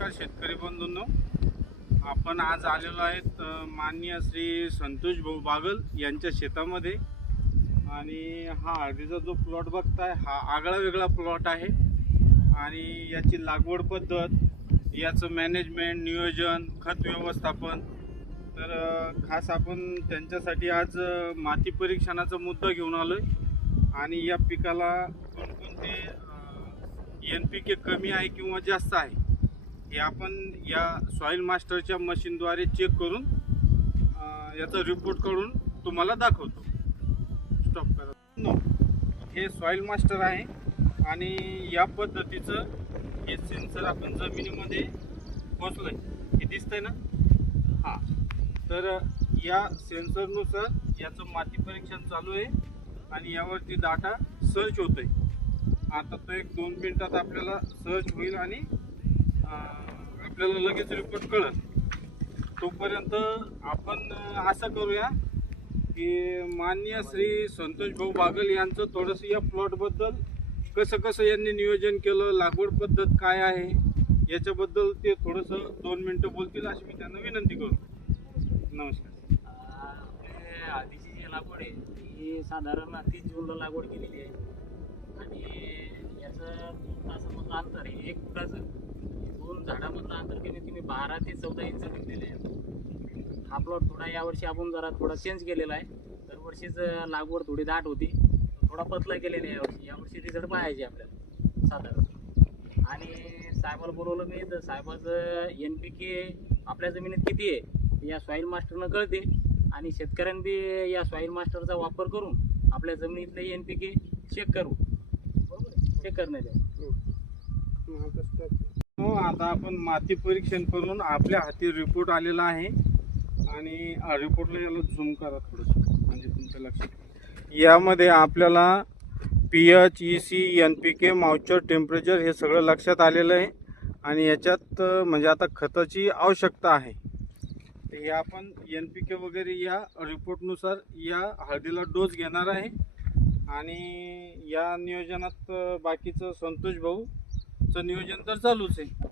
नमस्कार शेतकरी बंधूंनो, आपण आज आलेलो आहेत माननीय श्री संतोष भाऊ बागल यांच्या शेतामध्ये। आणि हा हळदीचा जो प्लॉट बघताय हा आगळा वेगळा प्लॉट आहे आणि याची लागवड पद्धत, याचं मॅनेजमेंट, नियोजन, खत व्यवस्थापन, तर खास आपण त्यांच्यासाठी आज माती परीक्षणाचा मुद्दा घेऊन आलोय। आणि या पिकाला कोणकोणते NPK कमी आहे किंवा जास्त आहे हे आपण या सॉइल मास्टरच्या मशीनद्वारे चेक करून याचा रिपोर्ट करून तुम्हाला दाखवतो। स्टॉप करा। हे सॉइल मास्टर आहे आणि या पद्धतीचं हे सेन्सर आपण जमिनीमध्ये पोचलंय, हे दिसतंय ना। हां, तर या सेन्सरनुसार याचं माती परीक्षण चालू आहे आणि यावरती डाटा सर्च होतोय। आता तो 1-2 मिनिटात आपल्याला सर्च होईल आणि आपल्याला लगेच रिपोर्ट कळेल। तोपर्यंत आपण असं करूया की माननीय श्री संतोष भाऊ बागल यांचं थोडंसं या प्लॉटबद्दल कसं यांनी नियोजन केलं, लागवड पद्धत काय आहे याच्याबद्दल ते थोडंसं 2 मिनिटं बोलतील अशी मी त्यांना विनंती करतो। नमस्कार। हळदीची जी लागवड आहे ही साधारण 30 जूनला लागवड केलेली आहे आणि याचं 2 तासामधलं अंतर आहे 1 फुटाचं। 2 झाडामधलं अंतर कमीत कमी 12 ते 14 इंच निघलेले आहे। हा प्लॉट थोडा यावर्षी आपण जरा थोडा चेंज केलेला आहे। दरवर्षीच लागवड थोडी दाट होती, थोडा पतला केलेला आहे यावर्षी रिझल्ट पाहायचे आपल्याला साधारण। आणि साहेबाला बोलवलं मी तर साहेबाचं NPK आपल्या जमिनीत किती आहे या सॉइल मास्टरनं कळते आणि शेतकऱ्यांनी बी या सॉइल मास्टरचा वापर करून आपल्या जमिनीतले NPK चेक करू, बरोबर चेक करण्यात येईल। हो, आता आपण माती परीक्षण करून आपल्या हाती रिपोर्ट आलेला आहे आणि रिपोर्टला याला झूम करा थोडंसं म्हणजे तुमच्या लक्षात। यामध्ये आपल्याला pH, EC, NPK, moisture, temperature हे सगळं लक्षात आलेलं आहे आणि याच्यात म्हणजे आता खताची आवश्यकता आहे। हे आपण NPK वगैरे या रिपोर्टनुसार या हळदीला डोस घेणार आहे आणि या नियोजनात बाकीचं संतोष भाऊचं नियोजन तर चालूच आहे।